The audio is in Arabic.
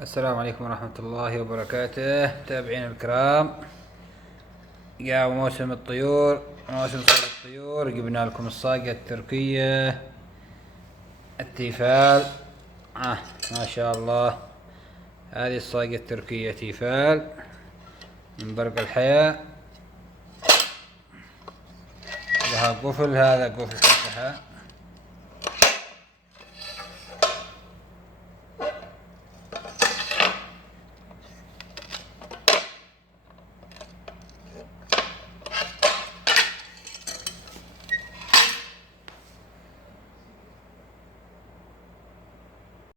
السلام عليكم ورحمة الله وبركاته، متابعينا الكرام. جاء موسم الطيور، موسم صيد الطيور. جبنا لكم الصاقة التركية التيفال. ما شاء الله، هذه الصاقة التركية تيفال من برق الحياة. لها قفل، هذا قفل فتحة